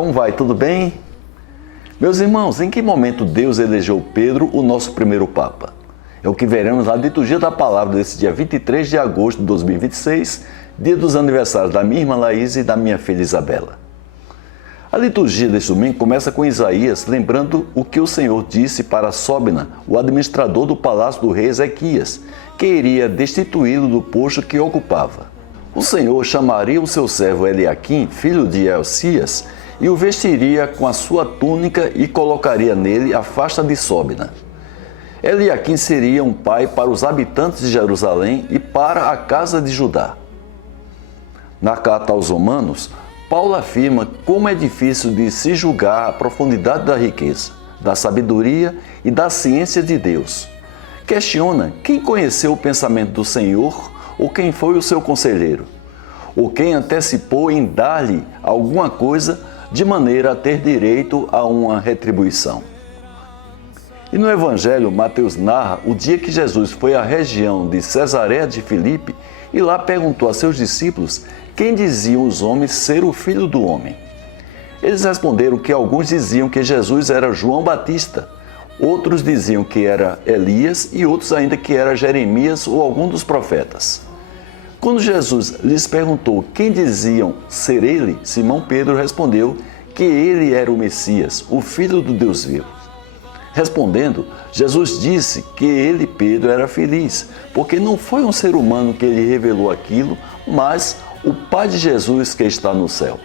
como vai? Tudo bem? Meus irmãos, em que momento Deus elegeu Pedro, o nosso primeiro Papa? É o que veremos na liturgia da palavra desse dia 23 de agosto de 2026, dia dos aniversários da minha irmã Laís e da minha filha Isabela. A liturgia deste domingo começa com Isaías lembrando o que o Senhor disse para Sóbina, o administrador do palácio do rei Ezequias, que iria destituí-lo do posto que ocupava. O Senhor chamaria o seu servo Eliaquim, filho de Elcias, e o vestiria com a sua túnica e colocaria nele a faixa de Sóbina. Eliaquim seria um pai para os habitantes de Jerusalém e para a casa de Judá. Na carta aos Romanos, Paulo afirma como é difícil de se julgar a profundidade da riqueza, da sabedoria e da ciência de Deus. Questiona quem conheceu o pensamento do Senhor ou quem foi o seu conselheiro, ou quem antecipou em dar-lhe alguma coisa de maneira a ter direito a uma retribuição. E no Evangelho, Mateus narra o dia que Jesus foi à região de Cesareia de Filipe e lá perguntou a seus discípulos quem diziam os homens ser o Filho do Homem. Eles responderam que alguns diziam que Jesus era João Batista, outros diziam que era Elias e outros ainda que era Jeremias ou algum dos profetas. Quando Jesus lhes perguntou quem diziam ser ele, Simão Pedro respondeu que ele era o Messias, o Filho do Deus vivo. Respondendo, Jesus disse que ele, Pedro, era feliz, porque não foi um ser humano que lhe revelou aquilo, mas o Pai de Jesus que está no céu.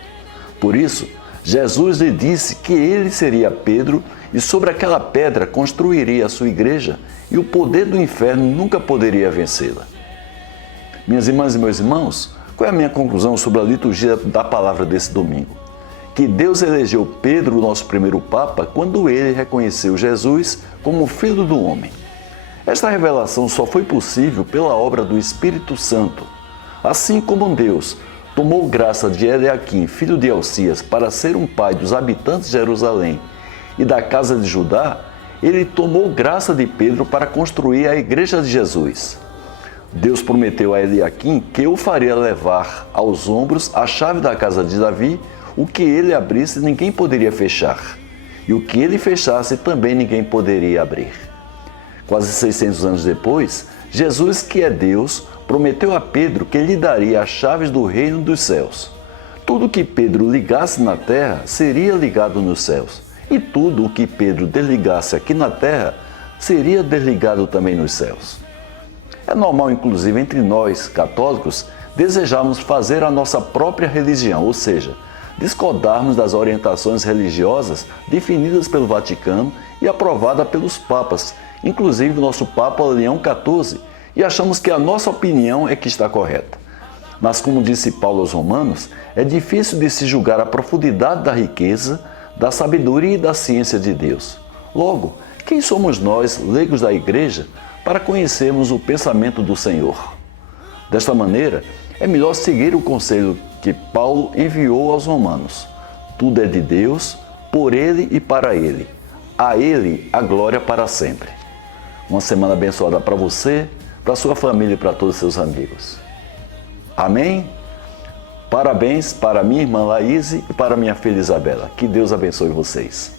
Por isso, Jesus lhe disse que ele seria Pedro e sobre aquela pedra construiria a sua igreja e o poder do inferno nunca poderia vencê-la. Minhas irmãs e meus irmãos, qual é a minha conclusão sobre a liturgia da palavra desse domingo? Que Deus elegeu Pedro, o nosso primeiro Papa, quando ele reconheceu Jesus como Filho do Homem. Esta revelação só foi possível pela obra do Espírito Santo. Assim como Deus tomou graça de Eliaquim, filho de Elcias, para ser um pai dos habitantes de Jerusalém e da casa de Judá, ele tomou graça de Pedro para construir a igreja de Jesus. Deus prometeu a Eliaquim que o faria levar aos ombros a chave da casa de Davi. O que ele abrisse, ninguém poderia fechar. E o que ele fechasse, também ninguém poderia abrir. Quase 600 anos depois, Jesus, que é Deus, prometeu a Pedro que lhe daria as chaves do reino dos céus. Tudo que Pedro ligasse na terra, seria ligado nos céus. E tudo o que Pedro desligasse aqui na terra, seria desligado também nos céus. É normal, inclusive, entre nós, católicos, desejarmos fazer a nossa própria religião, ou seja, discordarmos das orientações religiosas definidas pelo Vaticano e aprovadas pelos papas, inclusive o nosso Papa Leão XIV, e achamos que a nossa opinião é que está correta. Mas, como disse Paulo aos Romanos, é difícil de se julgar a profundidade da riqueza, da sabedoria e da ciência de Deus. Logo, quem somos nós, leigos da Igreja, para conhecermos o pensamento do Senhor? Desta maneira, é melhor seguir o conselho que Paulo enviou aos Romanos. Tudo é de Deus, por Ele e para Ele. A Ele a glória para sempre. Uma semana abençoada para você, para sua família e para todos os seus amigos. Amém? Parabéns para minha irmã Laís e para minha filha Isabela. Que Deus abençoe vocês.